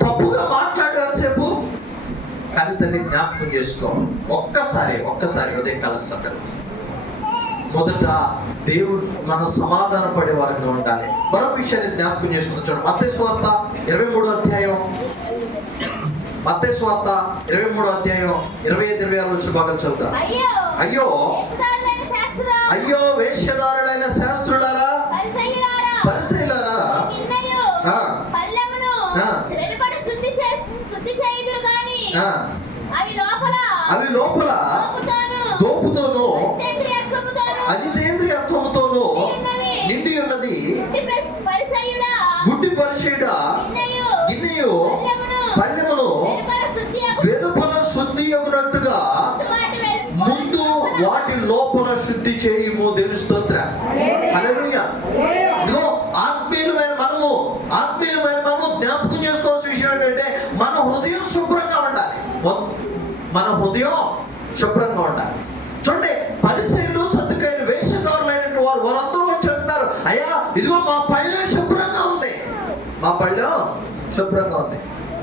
తప్పుగా మాట్లాడడం ఎంతసేపు? కానీ దాన్ని జ్ఞాపకం చేసుకో. ఒక్కసారి ఉదయం కలుస్తాడు. మొదట దేవుడు మనం సమాధాన పడే వారిగా ఉండాలి. మరొక విషయాన్ని జ్ఞాపకం చేసుకుని చూడండి. మత్తయి సువార్త 23వ అధ్యాయం 25-26 వచ్చిన భాగాలు చదువుతా. అయ్యో వేషధారులైన శాస్త్రులారా, పరిసయ్యులారా, అవి లోపల దోపుతోనూ అజితేంద్రియత్వముతోనూ నిండి ఉన్నది. గుడ్డి పరిచయుడా, గిన్నెయు పల్లెమును వెలుపల శుద్ధి అగునట్టుగా ముందు వాటి లోపల శుద్ధి చేయుము. దేవుని స్తోత్రం. హల్లెలూయా. ఇదిగో ఆత్మీయులమైన మనము జ్ఞాపకం చేసుకోవాల్సిన విషయం ఏంటంటే మన హృదయం శుభ్రంగా ఉండాలి. చూడండి, పరిసయ్యులు, సద్దుకాయలు, వేషధారులైన వారందరూ వచ్చి అంటున్నారు, అయ్యా ఇదిగో మా పళ్ళెం శుభ్రంగా ఉంది.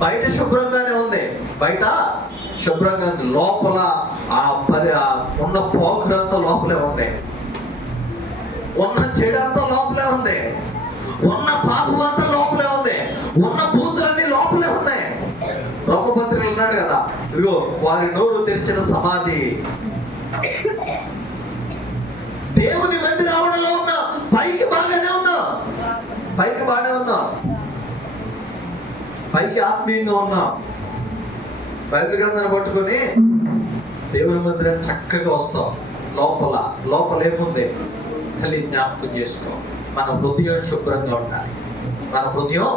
బయట శుభ్రంగానే ఉంది, లోపల ఉన్న పోకురంతా లోపలే ఉంది. ఉన్న చెడంతా లోపలే ఉంది, ఉన్న పాపం అంతా లోపలే ఉంది, ఉన్న బూతులన్నీ లోపలే ఉన్నాయి. రోమపత్రికలు ఉన్నాడు కదా, ఇదిగో వారి నోరు తెరిచిన సమాధి. దేవుని మంది రావడంలో ఉన్నా, పైకి బాగానే ఉన్నా, పైకి బాగానే ఉన్నా, పైకి ఆత్మీయంగా ఉన్నా. బైబిల్ గ్రంథాన్ని పట్టుకొని దేవుని మందిరాన్ని చక్కగా వస్తాం. లోపల ఏముంది తల్లి జ్ఞాపకం చేసుకో. మన హృదయం శుభ్రంగా ఉండాలి, మన హృదయం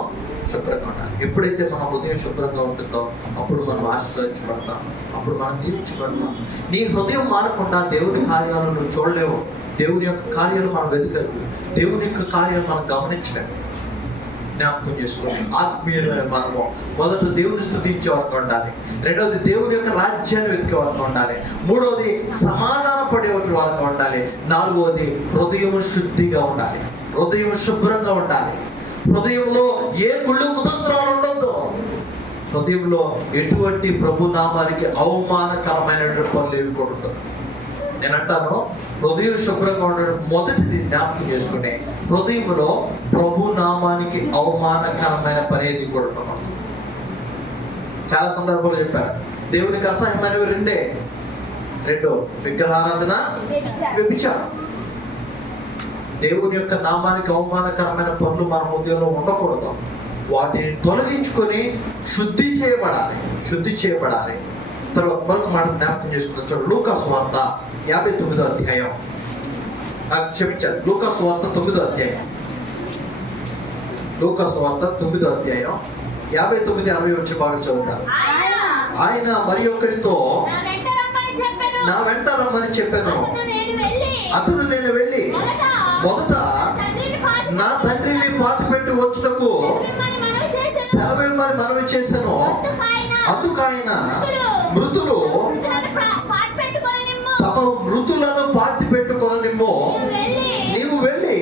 శుభ్రంగా ఉండాలి. ఎప్పుడైతే మన హృదయం శుభ్రంగా ఉంటుందో అప్పుడు మనం ఆశీర్వదించబడతాం, అప్పుడు మనం దీవించబడతాం. నీ హృదయం మారకుండా దేవుని కార్యాలను నువ్వు చూడలేవు. దేవుని యొక్క కార్యాలు మనం వెతకదు, దేవుని యొక్క కార్యాలు మనం గమనించలేము. జ్ఞాపకం చేసుకోండి. ఆత్మీయమైన మనము మొదట దేవుని స్తుతించే వారికి ఉండాలి, రెండవది దేవుని యొక్క రాజ్యాన్ని వెతికే వారికి ఉండాలి, మూడవది సమాధాన పడే వారికి ఉండాలి, నాలుగవది హృదయం శుద్ధిగా ఉండాలి, హృదయం శుభ్రంగా ఉండాలి. హృదయంలో ఏ గుళ్ళు కుతంత్రాలు ఉండొద్దు. హృదయంలో ఎటువంటి ప్రభు నామానికి అవమానకరమైనటువంటి పనులు ఏవి కూడా ఉండదు. నేను అంటాను, హృదయం శుభ్రంగా ఉండడం మొదటిది జ్ఞాపకం చేసుకునే. హృదయంలో ప్రభు నామానికి అవమానకరమైన పని ఏది కూడా ఉండదు. చాలా సందర్భాలు చెప్పారు. దేవునికి అసహ్యమైనవి రెండు విగ్రహారాధన, వ్యభిచారం. దేవుని యొక్క నామానికి అవమానకరమైన పనులు మన హృదయంలో ఉండకూడదు. వాటిని తొలగించుకొని శుద్ధి చేయబడాలి. తర్వాత మరొక మాట జ్ఞాపకం చేసుకున్నాం. చూడండి, లూకాసు వార్త 59వ అధ్యాయం. క్షమించాలి, లూకాసు వార్త 9వ అధ్యాయం. లూకాసు వార్త 9వ అధ్యాయం 59-60 వచ్చి బాగా చదువుతారు. ఆయన మరి ఒకరితో నా వెంట రమ్మని చెప్పాను. అతడు నేను వెళ్ళి మొదట నా తండ్రిని పాతిపెట్టి వచ్చుటకు సెలవిమ్మని మనవి చేశాను. అందుకు ఆయన మృతులు తమ మృతులను పాతి పెట్టుకొననిమ్ము, నీవు వెళ్ళి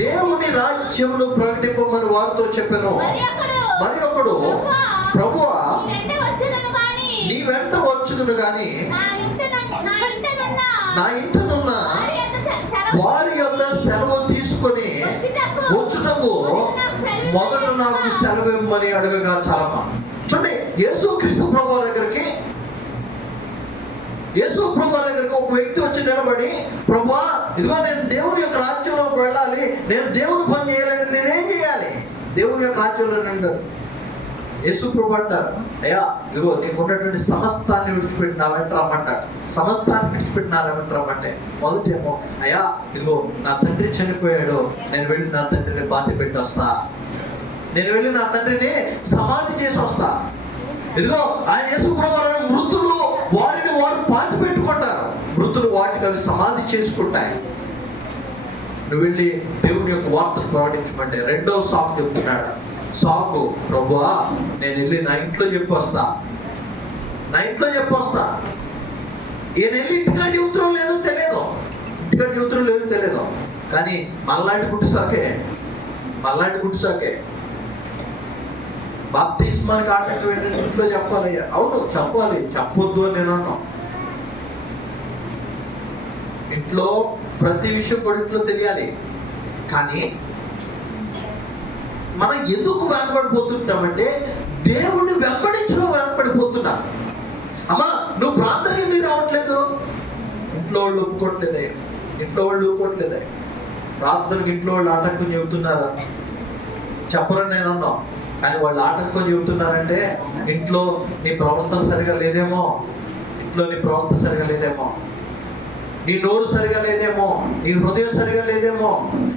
దేవుని రాజ్యమును ప్రకటింపమని వారితో చెప్పాను. మరి ఒకడు, ప్రభువా నీ వెంట వచ్చుదును గాని నా ఇంటనున్న వారి యొక్క సెలవు తీసుకొని వచ్చుటకు మొదట నాకు సెలవిమ్మని అడగగా చాలమా. చూడండి, యేసుక్రీస్తు ప్రభువు దగ్గరికి ఒక వ్యక్తి వచ్చి నిలబడి, ప్రభువా ఇదిగో నేను దేవుని యొక్క రాజ్యంలోకి వెళ్ళాలి, నేను దేవుని పని చేయాలంటే నేనేం చేయాలి? దేవుని యొక్క రాజ్యంలో అంటారు. యేసు ప్రభు అంటారు, అయ్యా ఇదిగో నీకు ఉన్నటువంటి సమస్తాన్ని విడిచిపెట్టి నా వెంట రమ్మంటాడు. సమస్తాన్ని విడిచిపెట్టి నా వెంట రమ్మంటే మొదటేమో, అయ్యా ఇదిగో నా తండ్రి చనిపోయాడు, నేను వెళ్ళి నా తండ్రిని బాధ పెట్టి వస్తా, నేను వెళ్ళి నా తండ్రిని సమాధి చేసి వస్తా. ఇదిగో ఆయన యేసు ప్రభువు మృతులు వారిని వారు పాతి పెట్టుకుంటారు, మృతులు వాటికి అవి సమాధి చేసుకుంటాయి. నువ్వు వెళ్ళి దేవుని యొక్క వార్తను ప్రకటించమంటే రెండవ సాకు చెప్తున్నాడు. సాకు, ప్రభువా నేను వెళ్ళి నా ఇంట్లో చెప్పొస్తా. ఈయన వెళ్ళి ఇంటికాడ చెబుతురం లేదో తెలియదు, కానీ మళ్ళాంటి గుడ్డు సాకే బాప్తిస్మానికి ఆటంకం ఏంటంటే ఇంట్లో చెప్పాలయ్యా. అవును చెప్పాలి, చెప్పొద్దు అని నేను అన్నా. ఇంట్లో ప్రతి విషయం కూడా ఇంట్లో తెలియాలి. కానీ మనం ఎందుకు వెనకబడిపోతుంటామంటే దేవుణ్ణి వెంబడించడం వెనకబడిపోతున్నా. అమ్మా నువ్వు ప్రార్థనకి ఎందుకు రావట్లేదు? ఇంట్లో వాళ్ళు ఒప్పుకోవట్లేదే. ప్రార్థనకి ఇంట్లో వాళ్ళు ఆటంకం చెబుతున్నారా? చెప్పరని నేను అన్నా. కానీ వాళ్ళు ఆటంకం చెబుతున్నారంటే ఇంట్లో నీ ప్రవర్తన సరిగా లేదేమో, నీ నోరు సరిగా లేదేమో, నీ హృదయం సరిగా లేదేమో.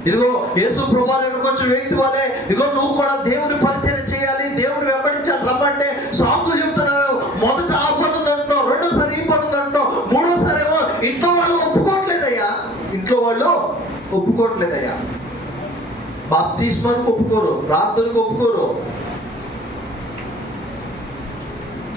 ఇదిగో యేసు ప్రభువు దగ్గరకు వచ్చిన వ్యక్తి వాళ్ళే, ఇదిగో నువ్వు కూడా దేవుని పరిచయం చేయాలి, దేవుని వెంబడించాలి రమ్మంటే సాకులు చెప్తున్నావు. మొదట ఆ పని ఉందంటావు, రెండోసారి ఈ పని ఉందంటావు, మూడోసారి ఏమో ఇంట్లో వాళ్ళు ఒప్పుకోవట్లేదయ్యా. బాప్తిస్మానికి ఒప్పుకోరు, ప్రార్థనకు ఒప్పుకోరు.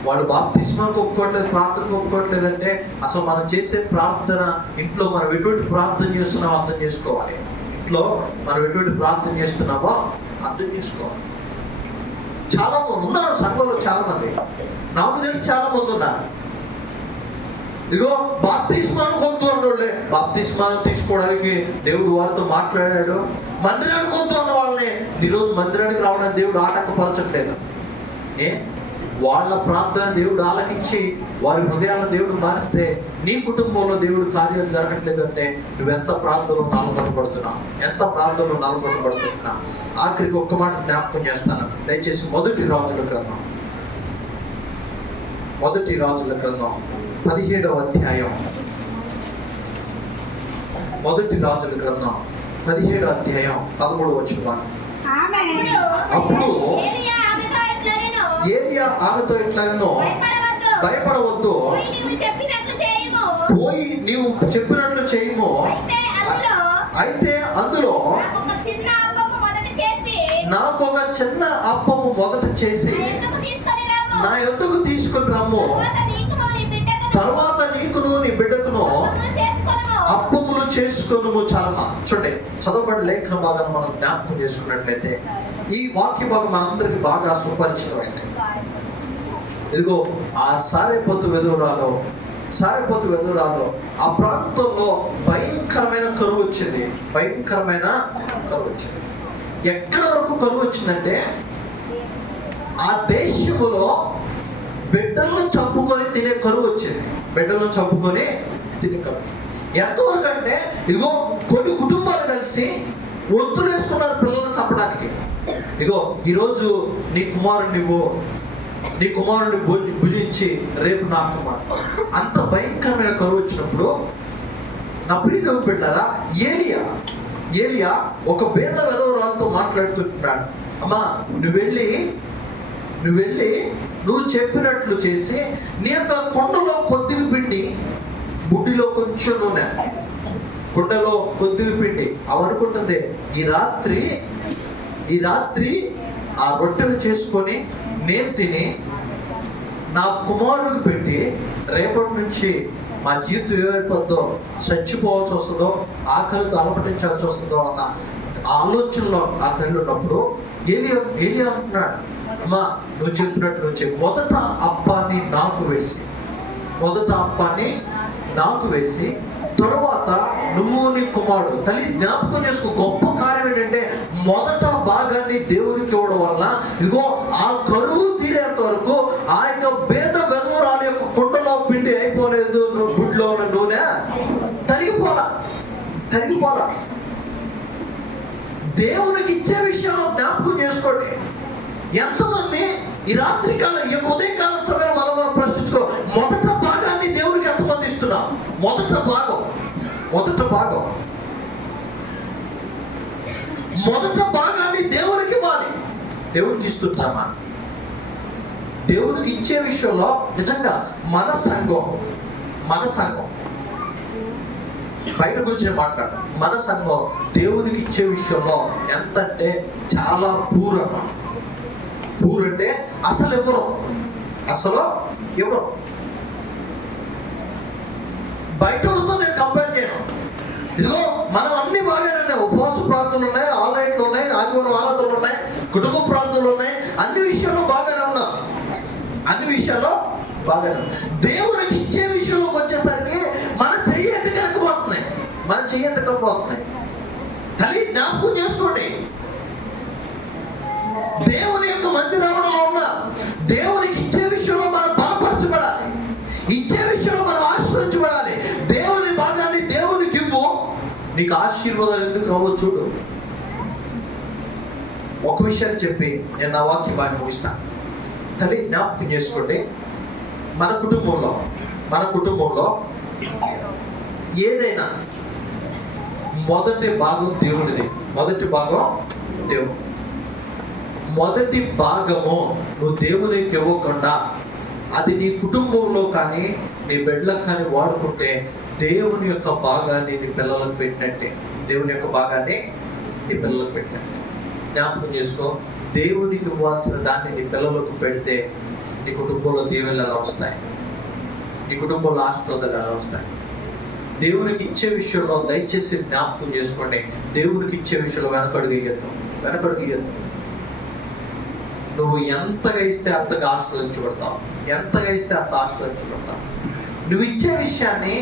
వాళ్ళు బాప్తిస్మానికి ఒప్పుకోవట్లేదు, ప్రార్థనకు ఒప్పుకోవట్లేదంటే అసలు మనం చేసే ప్రార్థన, ఇంట్లో మనం ఎటువంటి ప్రార్థన చేస్తున్నామో అర్థం చేసుకోవాలి. ఇంట్లో మనం ఎటువంటి ప్రార్థన చేస్తున్నామో అర్థం చేసుకోవాలి. చాలా మంది ఉన్నారు సంఘంలో, చాలా మంది నాకు తెలిసి చాలా మంది ఉన్నారు. ఇదిగో బాప్తిస్మానికి వద్దు అన్నోళ్ళే బాప్తిస్మానం తీసుకోవడానికి దేవుడు వారితో మాట్లాడాడు. మందిరానికి వద్దు అన్న వాళ్ళని ఈరోజు మందిరానికి రావడానికి దేవుడు ఆటంకపరచట్లేదు. వాళ్ళ ప్రార్థన దేవుడు ఆలకించి వారి హృదయాలను దేవుడు మారిస్తే నీ కుటుంబంలో దేవుడు కార్యాలు జరగట్లేదు అంటే నువ్వెంత ప్రార్థనలో నలగొట్టబడుతున్నావు, ఎంత ప్రార్థనలో నలగొట్టబడుతున్నావు. ఆఖరికి ఒక్క మాట జ్ఞాపకం చేస్తాను, దయచేసి మొదటి రాజుల గ్రంథం 17వ అధ్యాయం. మొదటి రాజుల గ్రంథం 17వ అధ్యాయం 13వ వచనం. అప్పుడు ఏలియా ఆమెతో ఇట్లనెను, భయపడవద్దు, పోయి నీవు చెప్పినట్లు చేయము. అయితే అందులో నాకు ఒక చిన్న అప్పము మొదట చేసి నా యొద్దకు తీసుకుని రమ్ము, తర్వాత నీకును నీ బిడ్డకును అప్పములు చేసుకొనుము. చాలా చూడండి, చదవబడి లేఖన భాగాన్ని మనం జ్ఞాపకం చేసుకున్నట్లయితే ఈ వాక్య భాగం మనందరికి బాగా సుపరిచితమైంది. ఇదిగో ఆ సారెపోతు వెదురాలో ఆ ప్రాంతంలో భయంకరమైన కరువు వచ్చింది. ఎక్కడ వరకు కరువు వచ్చిందంటే ఆ దేశములో బిడ్డలను చంపుకొని తినే కరువు వచ్చింది. ఎంతవరకు అంటే ఇదిగో కొన్ని కుటుంబాలు కలిసి ఒత్తులు వేసుకున్నారు పిల్లలను చంపడానికి. ఇదిగో ఈరోజు నీ కుమారుడిని భుజించి రేపు నా కుమారుడు. అంత భయంకరమైన కరువు వచ్చినప్పుడు నా ప్రియ దేవుని బిడ్డలారా, ఏలియా ఒక పేద విధవరాలతో మాట్లాడుతున్నాడు. అమ్మా నువ్వు వెళ్ళి నువ్వు చెప్పినట్లు చేసి నీ యొక్క కుండలో కొద్దిగా పిండి, బుడ్డిలో కొంచెం నూనె, కుండలో కొద్దిగా పిండి అవనుకుంటుంది ఈ రాత్రి ఆ రొట్టెలు చేసుకొని నేను తిని నా కుమారుడికి పెట్టి రేపటి నుంచి మా జీవితం ఏమైపోతుందో, చచ్చిపోవాల్సి వస్తుందో, ఆకలితో అలమటించాల్సి వస్తుందో అన్న ఆలోచనలో ఆ తల్లి ఉన్నప్పుడు ఏలియా అంటున్నాడు, అమ్మా నువ్వు చెప్పినట్టు మొదట అప్పాన్ని నాకు వేసి తరువాత నువ్వు నీ కుమారుడు. తల్లి జ్ఞాపకం చేసుకో, గొప్ప కార్యం ఏంటంటే మొదట భాగాన్ని దేవునికి ఇవ్వడం వల్ల ఇదిగో ఆ కరువు తీరేంత వరకు ఆ యొక్క పేద వెధవరాలు యొక్క కుండలో పిండి అయిపోలేదు, గుడ్లో ఉన్న నూనె తరిగిపోలా. దేవునికి ఇచ్చే విషయంలో జ్ఞాపకం చేసుకోండి. ఎంతమంది ఈ రాత్రి కాలం ఈ యొక్క ఉదయకాల సమయం మనం ప్రశ్నించుకో, మొదట భాగాన్ని దేవునికి ఎంతమంది ఇస్తున్నాం? మొదట భాగాన్ని దేవునికి ఇవ్వాలి. దేవునికి ఇస్తున్నామా? దేవునికి ఇచ్చే విషయంలో నిజంగా మన సంఘం బయట గురించి మాట్లాడు. మన సంఘం దేవునికి ఇచ్చే విషయంలో ఎంతంటే చాలా పూర్ అంటే అసలు ఎవరు బయట నేను కంపేర్ చేయను. ఇదిగో మనం అన్ని బాగానే ఉన్నాయి, ఉపవాస ప్రార్థనలు ఉన్నాయి, ఆన్లైన్లు ఉన్నాయి, ఆదివారం ఆరాధనలు ఉన్నాయి, కుటుంబ ప్రార్థనలు ఉన్నాయి, అన్ని విషయాల్లో బాగానే ఉన్నాం. దేవునికి ఇచ్చే విషయంలోకి వచ్చేసరికి మన చెయ్యి ఎత్తకపోతున్నాయి. తల్లి జ్ఞాపకం చేసుకోండి, దేవుని యొక్క మందిరంలో ఉన్న దేవునికి ఇచ్చే విషయంలో మనం బలపరచబడాలి, ఇచ్చే విషయంలో మనం ఆశీర్వదించబడాలి. దేవుని భాగాన్ని దేవునికి ఇవ్వు, నీకు ఆశీర్వాదాలు ఎందుకు రావో చూడు. ఒక విషయాన్ని చెప్పి నేను నా వాక్య భాగం ముగిస్తాను. తల్లి జ్ఞాపకం చేసుకోండి, మన కుటుంబంలో ఏదైనా మొదటి భాగం దేవుడిది. మొదటి భాగము నువ్వు దేవునికి ఇవ్వకుండా అది నీ కుటుంబంలో కానీ నీ బిడ్డలకు కానీ వాడుకుంటే దేవుని యొక్క భాగాన్ని నీ పిల్లలకు పెట్టినట్టే. జ్ఞాపకం చేసుకో, దేవునికి ఇవ్వాల్సిన దాన్ని నీ పిల్లలకు పెడితే నీ కుటుంబంలో దీవెనలు ఎలా వస్తాయి, నీ కుటుంబంలో ఆశీర్వాదాలు ఎలా వస్తాయి. దేవునికి ఇచ్చే విషయంలో దయచేసి జ్ఞాపకం చేసుకోండి, దేవునికి ఇచ్చే విషయంలో వెనకడుగు నువ్వు ఎంతగా ఇస్తే అంతగా ఆశీర్వదించబడతావు. నువ్వు ఇచ్చే విషయాన్ని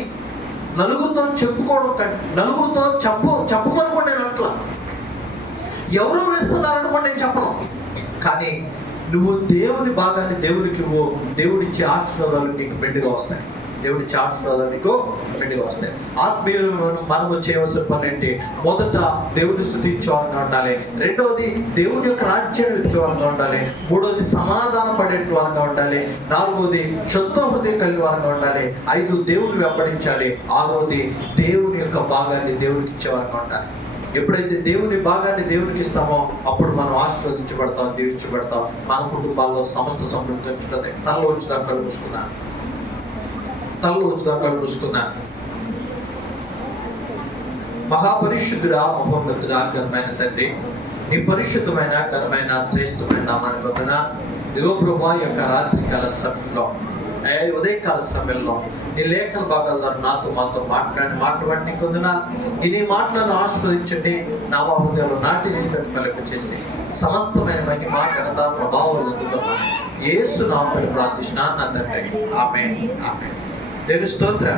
నలుగురితో చెప్పుకోవడం నలుగురితో చెప్పమనుకోండి నేను అట్లా, ఎవరెవరు ఇస్తున్నారనుకోండి నేను చెప్పను. కానీ నువ్వు దేవుని భాగాన్ని దేవుడికి ఇవ్వు, దేవుడిచ్చే ఆశీర్వాదాలు నీకు మెండుగా వస్తాయి. దేవుడిచ్చే ఆశీర్వాదాలు నీకు మెండుగా వస్తాయి. ఆత్మీయులు మనము చేయవలసిన పని ఏంటి? మొదట దేవుడిని స్తుతించేవారుగా ఉండాలి. రెండవది దేవుని యొక్క రాజ్యాన్ని వెతికే వారుగా ఉండాలి. మూడవది సమాధాన పడే వారుగా ఉండాలి. నాలుగవది శుద్ధ హృదయం కలిగిన వారుగా ఉండాలి. 5 దేవుడిని వెంబడించాలి. 6వది దేవుని యొక్క భాగాన్ని దేవుడికి ఇచ్చేవారుగా ఉండాలి. ఎప్పుడైతే దేవుని భాగాన్ని దేవునికి ఇస్తామో అప్పుడు మనం ఆశీర్వదించబడతాం, దీవించబడతాం. మన కుటుంబాల్లో సమస్త సమృద్ధి ఉంటుంది. తనలో వచ్చి దాంట్లో చూసుకున్నా. మహాపరిశుద్ధుడా, మహోన్నతుడా, ఘనమైన తండ్రి, నీ పరిశుద్ధమైన ఘనమైన శ్రేష్టమైన నామాన్ని పొందిన దిగో ప్రభువా, యొక్క రాత్రి కాల సమయంలో, ఉదయకాల సమయంలో నీ లేఖన భాగాల ద్వారా మాతో మాట్లాడి నీకు వందనాలు. నీ మాటలను ఆశీర్వదించండి. నా హృదయాలు నాటి నింపలింప చేసి సమస్తమైన మహిమ ఘనత ప్రభావం యేసు నామములో ప్రార్థిస్తున్నాను నా తండ్రి. ఆమేన్. దేవుని స్తోత్రం.